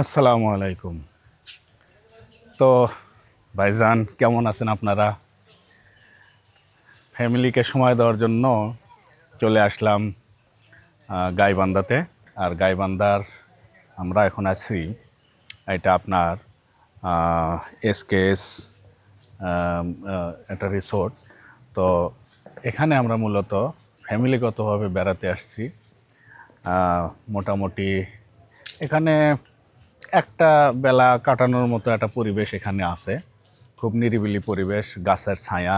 আসসালামু আলাইকুম। তো ভাইজান কেমন আছেন আপনারা? ফ্যামিলিকে সময় দেওয়ার জন্য চলে আসলাম গাইবান্ধাতে। আর গাইবান্ধার আমরা এখন আছি, এটা আপনার এসকেএস একটা রিসোর্ট। তো এখানে আমরা মূলত ফ্যামিলিগতভাবে বেড়াতে আসছি। মোটামুটি এখানে একটা বেলা কাটানোর মতো একটা পরিবেশ এখানে আছে। খুব নিরিবিলি পরিবেশ, গাছের ছায়া,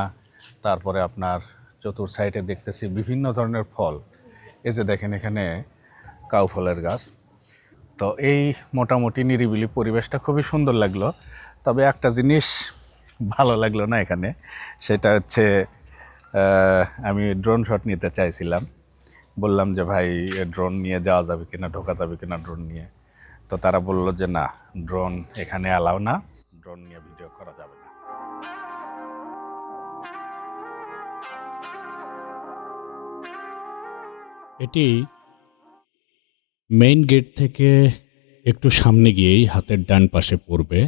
তারপরে আপনার চতুর সাইডে দেখতেছি বিভিন্ন ধরনের ফল। এই যে দেখেন এখানে কাউ ফলের গাছ। তো এই মোটামুটি নিরিবিলি পরিবেশটা খুবই সুন্দর লাগলো। তবে একটা জিনিস ভালো লাগলো না এখানে, সেটা হচ্ছে আমি ড্রোন শট নিতে চাইছিলাম। বললাম যে ভাই ড্রোন নিয়ে যাওয়া যাবে কিনা, ঢোকা যাবে কিনা ড্রোন নিয়ে। তো তারা বলল যে না, ড্রোন এখানে অ্যালাউ না, ড্রোন নিয়ে ভিডিও করা যাবে না। এটি মেইন গেট থেকে একটু সামনে গিয়েই হাতের ডান পাশে পড়বে।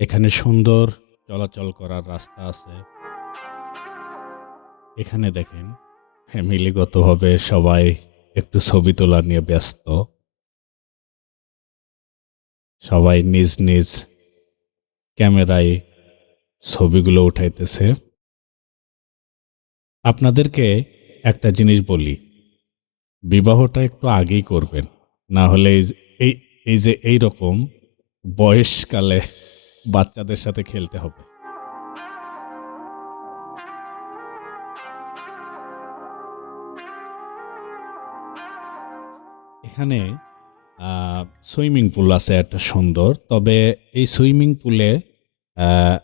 এখানে সুন্দর চলাচল করার রাস্তা আছে। এখানে দেখেন ফ্যামিলিগতভাবে সবাই একটু ছবি তোলা নিয়ে ব্যস্ত। সবাই নিজ নিজ ক্যামেরায় ছবিগুলো উঠাইতেছে। আপনাদেরকে একটা জিনিস বলি, বিবাহটা একটু আগেই করবেন, না হলে এই এই যে এই রকম বয়সকালে বাচ্চাদের সাথে খেলতে হবে। এখানে সুইমিং পুল আছে একটা সুন্দর। তবে এই সুইমিং পুলে আহ,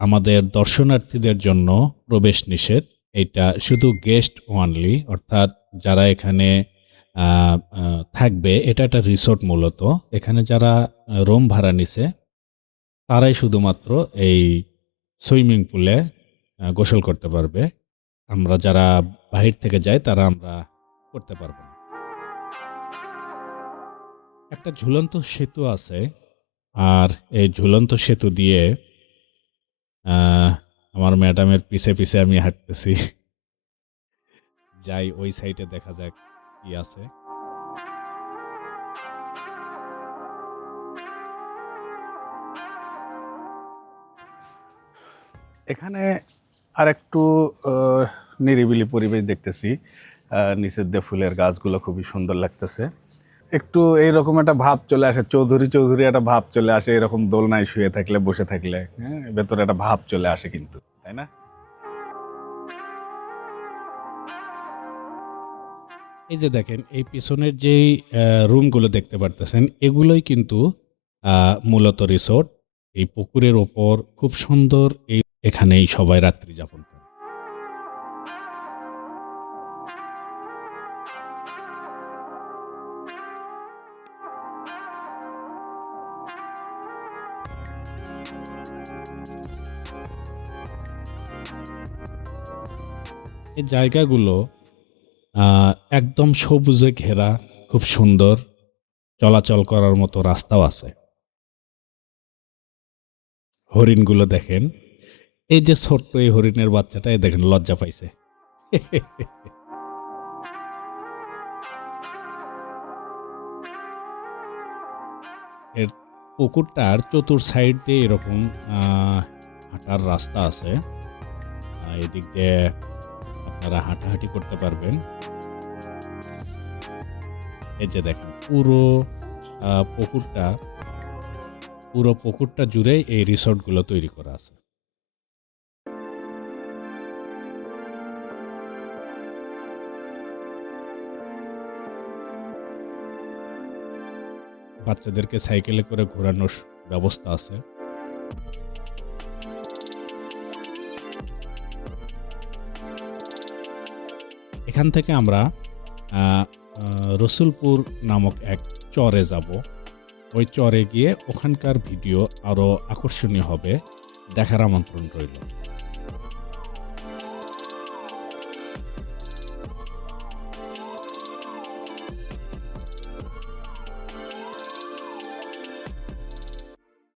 আমাদের দর্শনার্থীদের জন্য প্রবেশ নিষেধ। এটা শুধু গেস্ট ওয়ানলি, অর্থাৎ যারা এখানে থাকবে, এটা একটা রিসোর্ট মূলত। এখানে যারা রুম ভাড়া নিছে তারাই শুধুমাত্র এই সুইমিং পুলে গোসল করতে পারবে। আমরা যারা বাহির থেকে যাই তারা আমরা করতে পারবো না। একটা ঝুলন্ত সেতু আছে, আর এই ঝুলন্ত সেতু দিয়ে আহ, আমার ম্যাডামের পিছে পিছে আমি হাঁটতেছি। যাই ওই সাইডে দেখা যাক কি আছে। এখানে আর একটু নিরিবিলি পরিবেশ দেখতেছি। নিচের দিয়ে ফুলের গাছগুলো খুবই সুন্দর লাগতেছে। একটু এইরকম একটা ভাব চলে আসে, চৌধুরী চৌধুরী একটা ভাব চলে আসে এরকম দোলনায় শুয়ে থাকলে, বসে থাকলে। হ্যাঁ, ভেতরে একটা ভাব চলে আসে কিন্তু, তাই না? এই যে দেখেন এই পিছনের যেই রুমগুলো দেখতে পারতেছেন, এগুলোই কিন্তু মূলত রিসোর্ট। এই পুকুরের ওপর খুব সুন্দর এখানেই সবাই রাত্রি যাপন করে। এই জায়গাগুলো একদম সবুজে ঘেরা, খুব সুন্দর, চলাচল করার মতো রাস্তাও আছে। হরিণগুলো দেখেন, এই যে ছোট্ট এই হরিণের বাচ্চাটা, এই দেখেন লজ্জা পাইছে। এর পুকুরটার চতুর সাইড দিয়ে এরকম হাঁটার রাস্তা আছে। এদিক দিয়ে আপনারা হাঁটাহাঁটি করতে পারবেন। এই যে দেখেন পুকুরটা পুরো পুকুরটা জুড়ে এই রিসোর্টগুলো তৈরি করা আছে। বাচ্চাদেরকে সাইকেলে করে ঘোরানোর ব্যবস্থা আছে। এখান থেকে আমরা রসুলপুর নামক এক চরে যাব। ওই চরে গিয়ে ওখানকার ভিডিও আরও আকর্ষণীয় হবে, দেখার আমন্ত্রণ রইল।